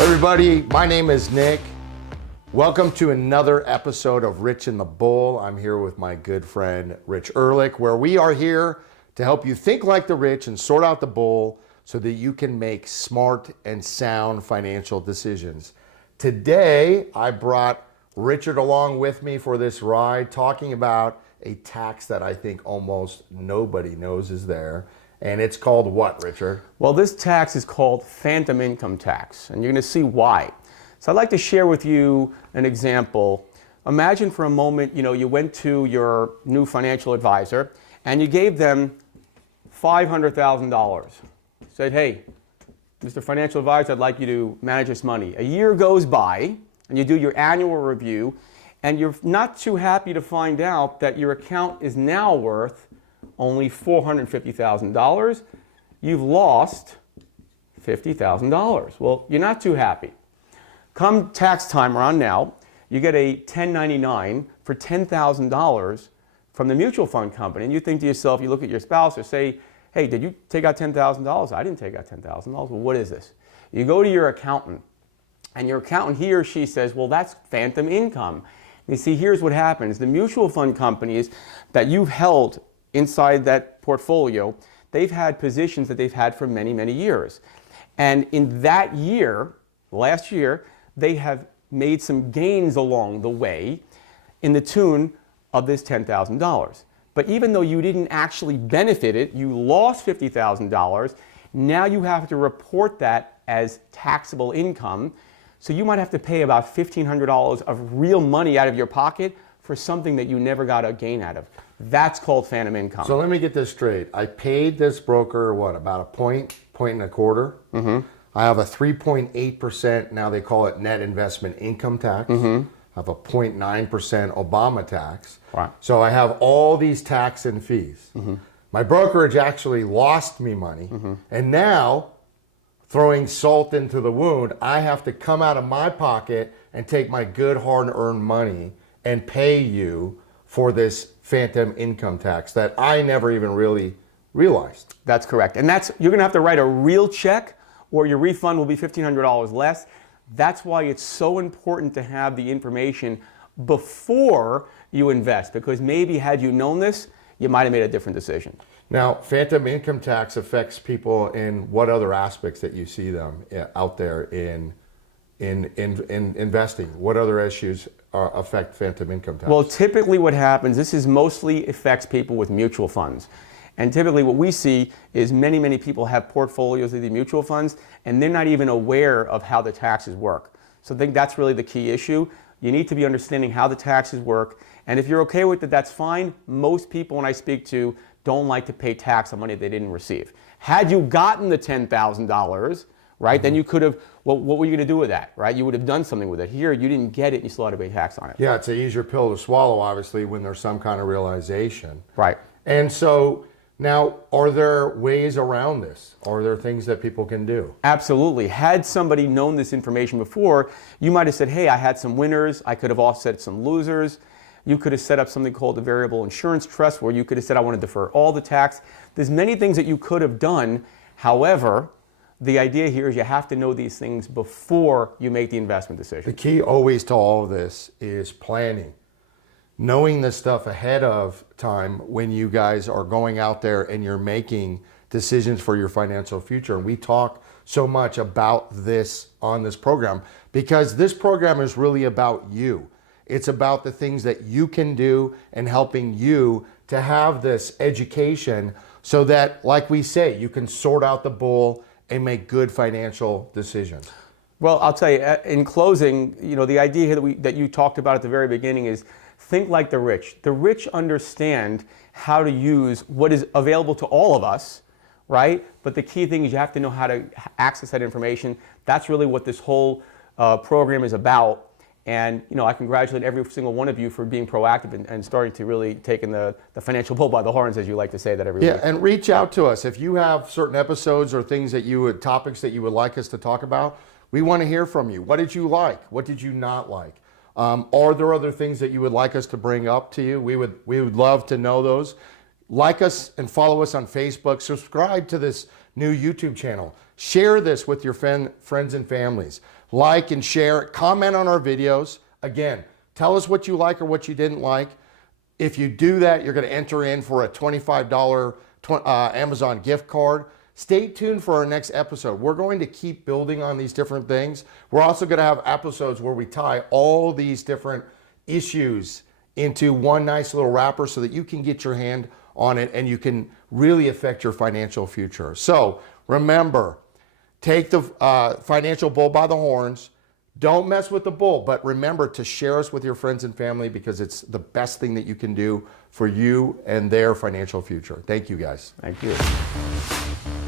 Everybody, my name is Nick. Welcome to another episode of Rich and the Bull. I'm here with my good friend Rich Ehrlich, where we are here to help you think like the rich and sort out the bull so that you can make smart and sound financial decisions. Today, I brought Richard along with me for this ride, talking about a tax that I think almost nobody knows is there. And it's called what, Richard? Well, this tax is called phantom income tax, and you're going to see why. So I'd like to share with you an example. Imagine for a moment, you went to your new financial advisor and you gave them $500,000. Said, hey, Mr. Financial Advisor, I'd like you to manage this money. A year goes by and you do your annual review and you're not too happy to find out that your account is now worth only $450,000. You've lost $50,000. Well, you're not too happy. Come tax time around now, you get a 1099 for $10,000 from the mutual fund company, and you think to yourself, you look at your spouse or say, hey, did you take out $10,000? I didn't take out $10,000. Well, what is this? You go to your accountant, and your accountant, he or she says, well, that's phantom income. You see, here's what happens. The mutual fund companies that you've held inside that portfolio, they've had positions that they've had for many, many years. And in that year, last year, they have made some gains along the way in the tune of this $10,000. But even though you didn't actually benefit it, you lost $50,000, now you have to report that as taxable income. So you might have to pay about $1,500 of real money out of your pocket for something that you never got a gain out of. That's called phantom income. So let me get this straight. I paid this broker, about a point and a quarter? Mm-hmm. I have a 3.8%, now they call it net investment income tax. Mm-hmm. I have a 0.9% Obama tax. Right. So I have all these tax and fees. Mm-hmm. My brokerage actually lost me money. Mm-hmm. And now, throwing salt into the wound, I have to come out of my pocket and take my good hard-earned money and pay you for this phantom income tax that I never even really realized. That's correct. And you're going to have to write a real check or your refund will be $1,500 less. That's why it's so important to have the information before you invest, because maybe had you known this, you might have made a different decision. Now, phantom income tax affects people in what other aspects that you see them out there in investing? What other issues affect phantom income tax? Well, typically what happens, this is mostly affects people with mutual funds. And typically what we see is many, many people have portfolios of the mutual funds and they're not even aware of how the taxes work. So I think that's really the key issue. You need to be understanding how the taxes work. And if you're okay with it, that's fine. Most people, when I speak to, don't like to pay tax on money they didn't receive. Had you gotten the $10,000, right, mm-hmm. then you could have, well, what were you going to do with that, right? You would have done something with it. Here, you didn't get it, and you still had to pay tax on it. Yeah, it's an easier pill to swallow, obviously, when there's some kind of realization. Right. And so, now, are there ways around this? Are there things that people can do? Absolutely. Had somebody known this information before, you might have said, hey, I had some winners, I could have offset some losers. You could have set up something called a variable insurance trust where you could have said, I want to defer all the tax. There's many things that you could have done. However, the idea here is you have to know these things before you make the investment decision. The key always to all of this is planning. Knowing this stuff ahead of time when you guys are going out there and you're making decisions for your financial future. And we talk so much about this on this program because this program is really about you. It's about the things that you can do and helping you to have this education so that, like we say, you can sort out the bull and make good financial decisions. Well, I'll tell you, in closing, the idea here that you talked about at the very beginning is think like the rich. The rich understand how to use what is available to all of us, right? But the key thing is you have to know how to access that information. That's really what this whole program is about. And I congratulate every single one of you for being proactive and starting to really taking the financial bull by the horns, as you like to say that every week. Yeah, and reach out to us. If you have certain episodes or things that topics that you would like us to talk about, we want to hear from you. What did you like? What did you not like? Are there other things that you would like us to bring up to you? We would love to know those. Like us and follow us on Facebook. Subscribe to this new YouTube channel. Share this with your friends and families. Like and share, comment on our videos. Again, tell us what you like or what you didn't like. If you do that, you're going to enter in for a $25 Amazon gift card. Stay tuned for our next episode. We're going to keep building on these different things. We're also going to have episodes where we tie all these different issues into one nice little wrapper so that you can get your hand on it and you can really affect your financial future. So remember, take the financial bull by the horns. Don't mess with the bull, but remember to share us with your friends and family because it's the best thing that you can do for you and their financial future. Thank you, guys. Thank you.